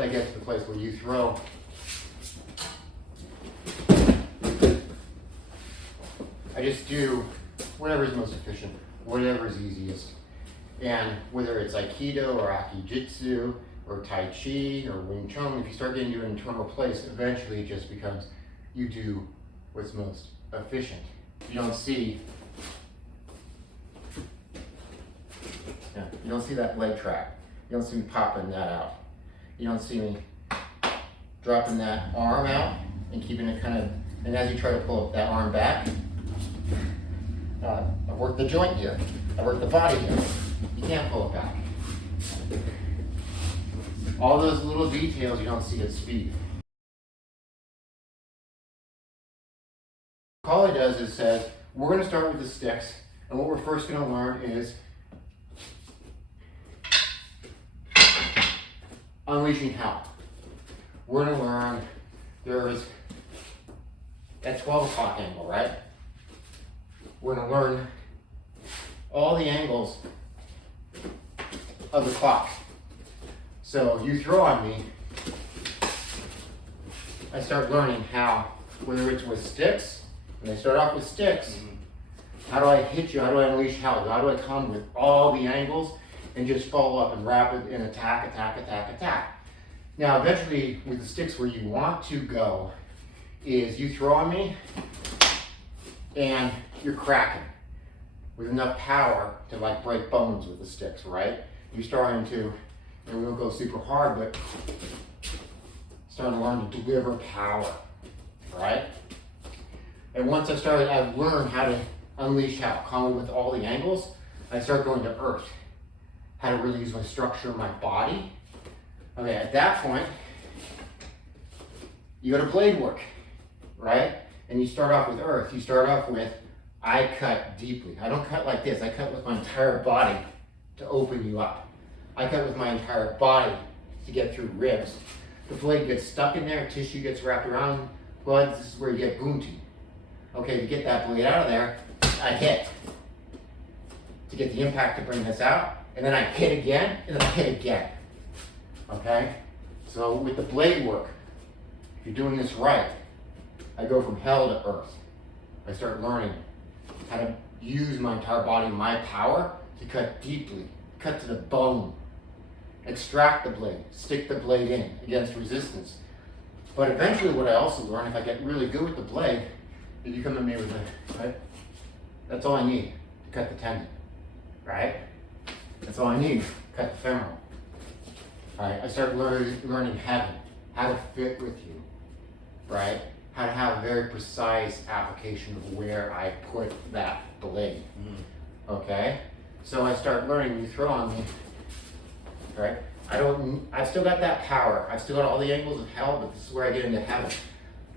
I get to the place where you throw. I just do whatever is most efficient, whatever is easiest. And whether it's Aikido or Akijitsu or Tai Chi or Wing Chun, if you start getting to an internal place, eventually it just becomes you do what's most efficient. You don't see that leg track. You don't see me popping that out. You don't see me dropping that arm out and keeping it kind of, and as you try to pull that arm back, I work the joint here. I work the body here. You can't pull it back. All those little details you don't see at speed. All it does is says, we're going to start with the sticks, and what we're first going to learn is unleashing hell. We're going to learn there's that 12 o'clock angle, right? We're going to learn all the angles of the clock. So you throw on me, I start learning how, whether it's with sticks, when I start off with sticks, how do I hit you? How do I unleash hell? How do I come with all the angles and just follow up and rapid and attack, attack, attack, attack? Now, eventually, with the sticks, where you want to go is you throw on me and you're cracking with enough power to like break bones with the sticks, right? You're starting to, and we don't go super hard, but starting to learn to deliver power, right? And once I've learned how to unleash hell, calmly with all the angles, I start going to earth. How to really use my structure of my body. Okay, at that point, you go to blade work, right? And you start off with earth. You start off with, I cut deeply. I don't cut like this. I cut with my entire body to open you up. I cut with my entire body to get through ribs. The blade gets stuck in there, tissue gets wrapped around blood. This is where you get bunti. Okay, to get that blade out of there, I hit. To get the impact to bring this out, and then I hit again, and then I hit again. Okay? So with the blade work, if you're doing this right, I go from hell to earth. I start learning how to use my entire body, my power, to cut deeply, cut to the bone, extract the blade, stick the blade in against resistance. But eventually what I also learn, if I get really good with the blade, if you come at me with a, right? That's all I need to cut the tendon, right? That's all I need to cut the femoral. All right, I start learning how to fit with you, right? How to have a very precise application of where I put that blade, okay? So I start learning, you throw on me, right? I've still got that power. I've still got all the angles of hell, but this is where I get into heaven.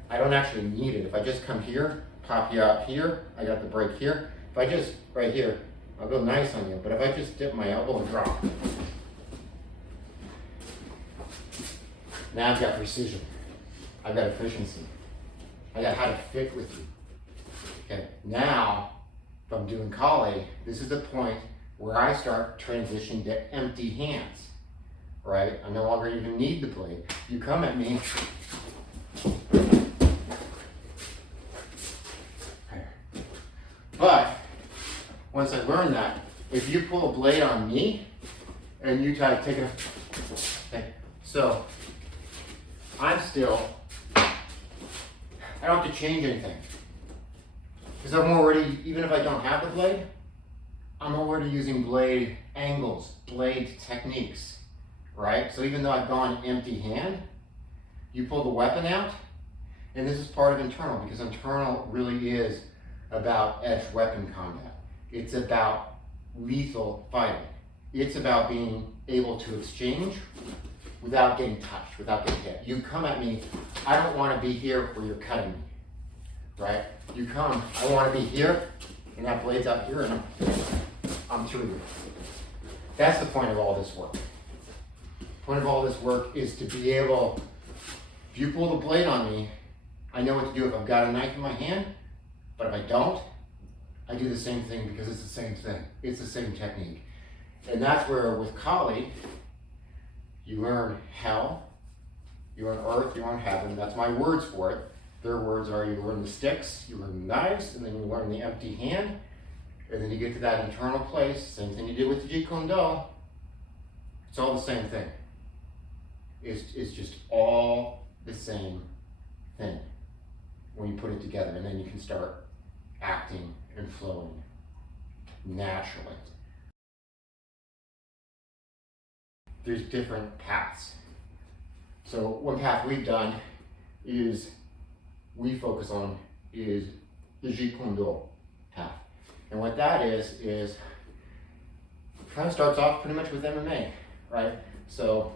I don't actually need it. If I just come here, pop you out here, I got the break here. If I just, right here, I'll go nice on you, but if I just dip my elbow and drop, now I've got precision. I've got efficiency. I got how to fit with you. Okay, now, if I'm doing Kali, this is the point where I start transitioning to empty hands, right? I no longer even need the blade. You come at me, but once I learn that, if you pull a blade on me and you try to take it, okay, so I'm still, I don't have to change anything. Because I'm already, even if I don't have the blade, I'm already using blade angles, blade techniques, right? So even though I've gone empty hand, you pull the weapon out, and this is part of internal, because internal really is about edge weapon combat. It's about lethal fighting. It's about being able to exchange without getting touched, without getting hit. You come at me, I don't want to be here where you're cutting me, right? You come, I want to be here, and that blade's out here, and I'm through you. That's the point of all this work. The point of all this work is to be able, if you pull the blade on me, I know what to do if I've got a knife in my hand, but if I don't, I do the same thing because it's the same thing. It's the same technique. And that's where with Kali, you learn hell, you learn earth, you learn heaven. That's my words for it. Their words are you learn the sticks, you learn the knives, and then you learn the empty hand. And then you get to that internal place. Same thing you did with the Jeet Kune Do. It's all the same thing. It's just all the same thing when you put it together. And then you can start acting and flowing naturally. There's different paths. So one path we've done is we focus on is the Jeet Kune Do path. And what that is kind of starts off pretty much with MMA, right? So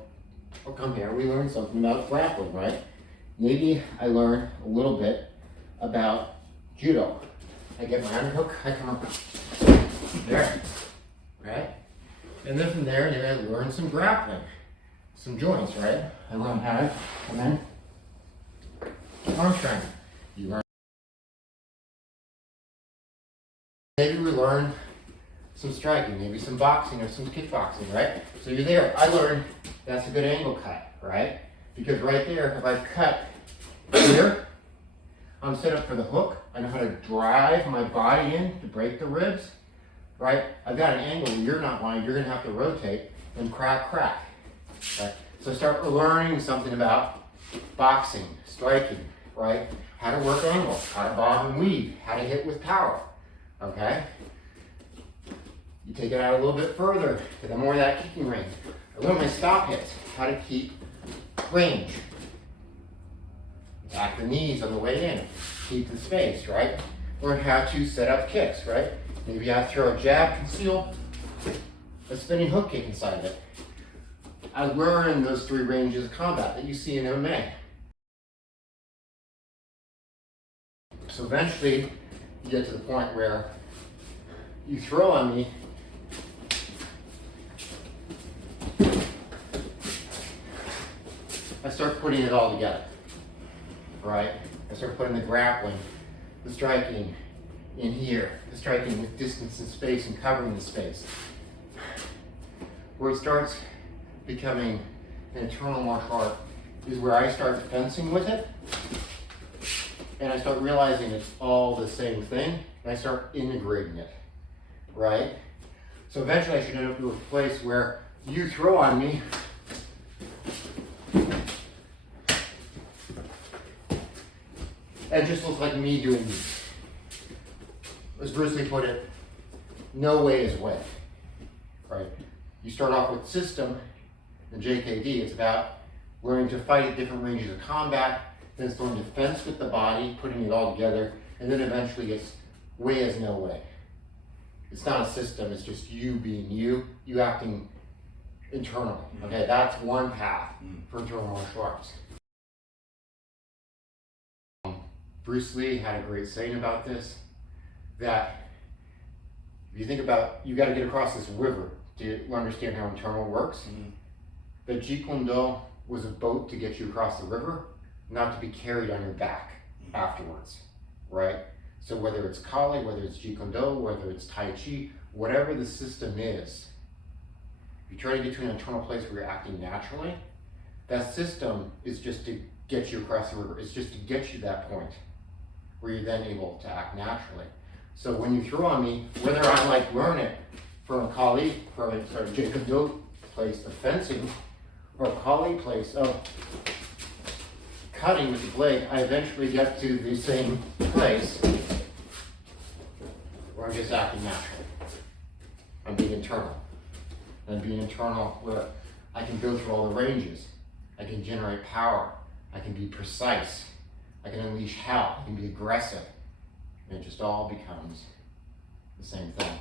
we'll come here, we learn something about grappling, right? Maybe I learn a little bit about judo. I get my underhook, I come up there, right? And then from there, I learn some grappling, some joints, right? I learn how to come in, arm strength. You learn. Maybe we learn some striking, maybe some boxing or some kickboxing, right? So you're there. I learned that's a good angle cut, right? Because right there, if I cut here, I'm set up for the hook. I know how to drive my body in to break the ribs, right? I've got an angle you're not lying. You're going to have to rotate and crack, right? So start learning something about boxing, striking, right? How to work angles, how to bob and weave, how to hit with power, okay? You take it out a little bit further to the more of that kicking range. I learn my stop hits, how to keep range. Back the knees on the way in, keep the space, right? Learn how to set up kicks, right? Maybe I throw a jab, conceal a spinning hook kick inside of it. I learn those three ranges of combat that you see in MMA. So eventually, you get to the point where you throw on me, I start putting it all together, right? I start putting the grappling, the striking in here, the striking with distance and space and covering the space. Where it starts becoming an internal martial art is where I start fencing with it, and I start realizing it's all the same thing, and I start integrating it, right? So eventually I should end up with a place where you throw on me, and it just looks like me doing this. As Bruce Lee put it, no way is way, right? You start off with system, and JKD, it's about learning to fight at different ranges of combat, then it's learning defense with the body, putting it all together, and then eventually it's way is no way. It's not a system, it's just you being you acting internally. Okay, that's one path for internal martial arts. Bruce Lee had a great saying about this, that if you think about, you got to get across this river to understand how internal works. The Jeet Kune Do was a boat to get you across the river, not to be carried on your back afterwards, right? So whether it's Kali, whether it's Jeet Kune Do, whether it's Tai Chi, whatever the system is, if you try to get to an internal place where you're acting naturally, that system is just to get you across the river. It's just to get you to that point where you're then able to act naturally. So when you throw on me, whether I like learn it from a Kali, from a Jeet Kune Do place of fencing, or a Kali place of cutting with the blade, I eventually get to the same place where I'm just acting naturally. I'm being internal. I'm being internal where I can go through all the ranges. I can generate power. I can be precise. I can unleash hell. I can be aggressive. And it just all becomes the same thing.